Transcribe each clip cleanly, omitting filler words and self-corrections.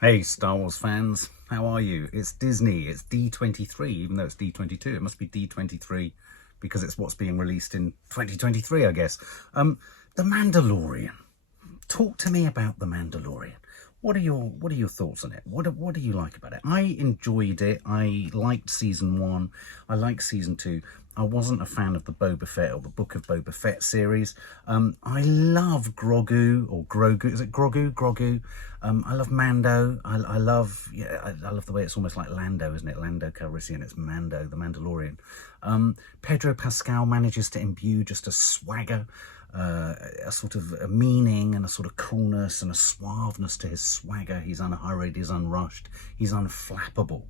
Hey Star Wars fans, how are you? It's Disney, it's D23, even though it's D22, it must be D23 because it's what's being released in 2023, I guess. The Mandalorian. Talk to me about The Mandalorian. What are your thoughts on it? What do you like about it? I enjoyed it. I liked season 1. I liked season 2. I wasn't a fan of the Boba Fett or the Book of Boba Fett series. I love Grogu or Grogu. Is it Grogu? Grogu. I love Mando. I love the way it's almost like Lando, isn't it? Lando Calrissian. It's Mando, the Mandalorian. Pedro Pascal manages to imbue just a swagger, a sort of a meaning and a sort of coolness and a suaveness to his swagger. He's unhurried, he's unrushed, he's unflappable.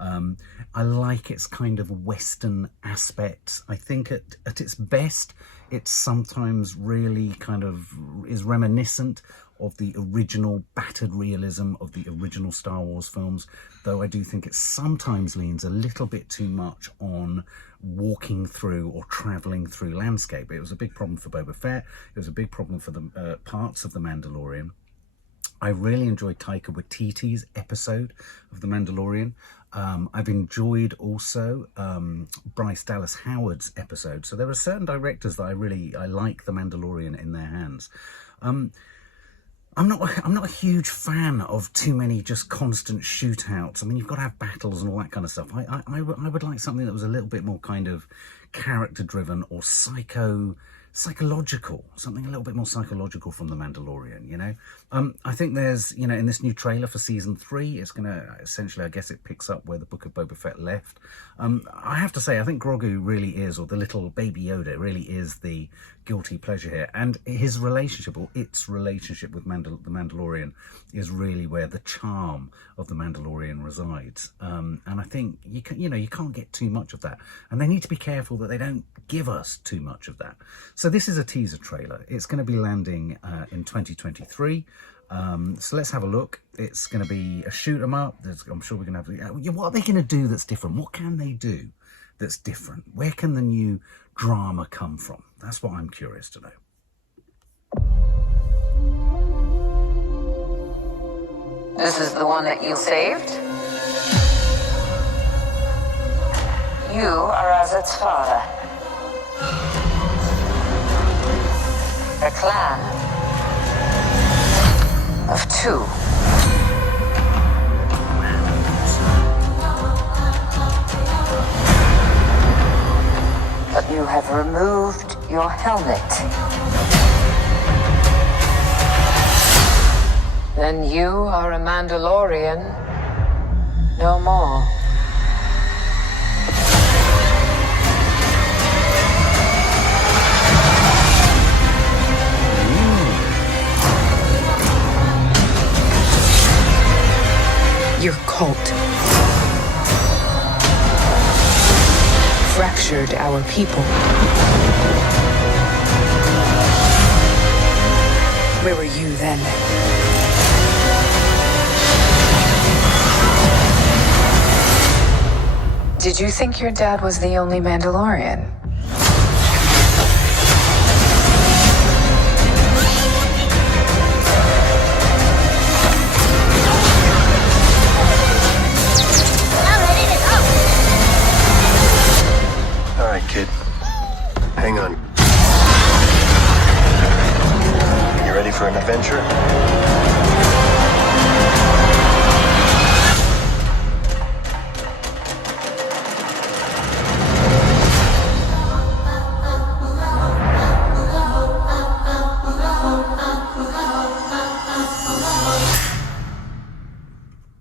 I like its kind of Western aspect. I think at its best, it sometimes really kind of is reminiscent of the original battered realism of the original Star Wars films, though I do think it sometimes leans a little bit too much on walking through or travelling through landscape. It was a big problem for Boba Fett. It was a big problem for the parts of The Mandalorian. I really enjoyed Taika Waititi's episode of The Mandalorian. I've enjoyed also Bryce Dallas Howard's episode. So there are certain directors that I like The Mandalorian in their hands. I'm not a huge fan of too many just constant shootouts. I mean, you've got to have battles and all that kind of stuff. I would like something that was a little bit more kind of character driven or psychological, something a little bit more psychological from The Mandalorian, you know. I think there's, in this new trailer for season 3, it's going to essentially, I guess it picks up where the Book of Boba Fett left. I have to say, I think Grogu really is, or the little baby Yoda really is the guilty pleasure here, and his relationship, or its relationship with the Mandalorian, is really where the charm of the Mandalorian resides. And I think you can't get too much of that, and they need to be careful that they don't give us too much of that. So this is a teaser trailer. It's going to be landing in 2023. So let's have a look. It's going to be a shoot 'em up. I'm sure we're going to have. What are they going to do that's different? What can they do that's different? Where can the new drama come from? That's what I'm curious to know. This is the one that you saved? You are as its father. A clan of 2. But you have removed your helmet. Then you are a Mandalorian no more. Your cult fractured our people. Where were you then? Did you think your dad was the only Mandalorian? Kid, hang on. You ready for an adventure?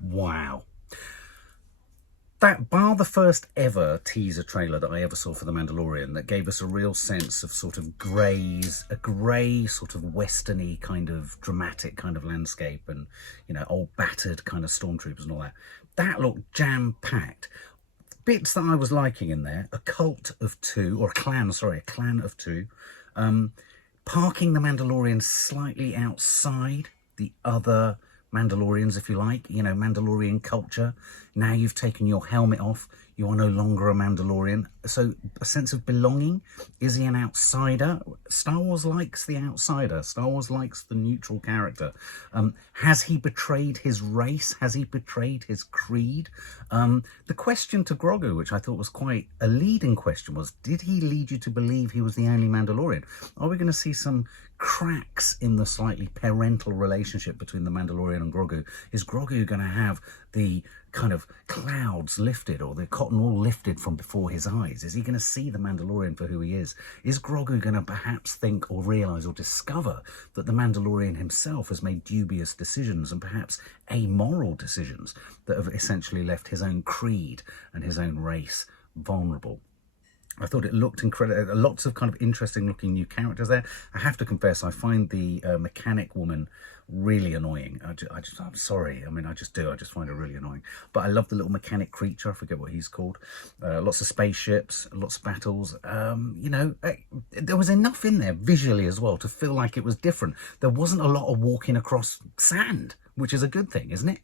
Wow. That, bar the first ever teaser trailer that I ever saw for The Mandalorian, that gave us a real sense of sort of greys, a grey sort of westerny kind of dramatic kind of landscape and, old battered kind of stormtroopers and all that. That looked jam-packed. Bits that I was liking in there, a cult of 2, or a clan of 2, parking the Mandalorian slightly outside the other Mandalorians, if you like, Mandalorian culture. Now you've taken your helmet off, You are no longer a Mandalorian. So a sense of belonging. Is he an outsider? Star Wars likes the outsider. Star Wars likes the neutral character. Has he betrayed his race? Has he betrayed his creed? The question to Grogu, which I thought was quite a leading question, was, did he lead you to believe he was the only Mandalorian? Are we going to see some cracks in the slightly parental relationship between the Mandalorian and Grogu? Is Grogu going to have the kind of clouds lifted or the cotton wool lifted from before his eyes? Is he going to see the Mandalorian for who he is? Is Grogu going to perhaps think or realise or discover that the Mandalorian himself has made dubious decisions and perhaps amoral decisions that have essentially left his own creed and his own race vulnerable? I thought it looked incredible. Lots of kind of interesting looking new characters there. I have to confess, I find the mechanic woman really annoying. I'm sorry. I mean, I just do. I just find her really annoying. But I love the little mechanic creature. I forget what he's called. Lots of spaceships, lots of battles. You know, there was enough in there visually as well to feel like it was different. There wasn't a lot of walking across sand, which is a good thing, isn't it?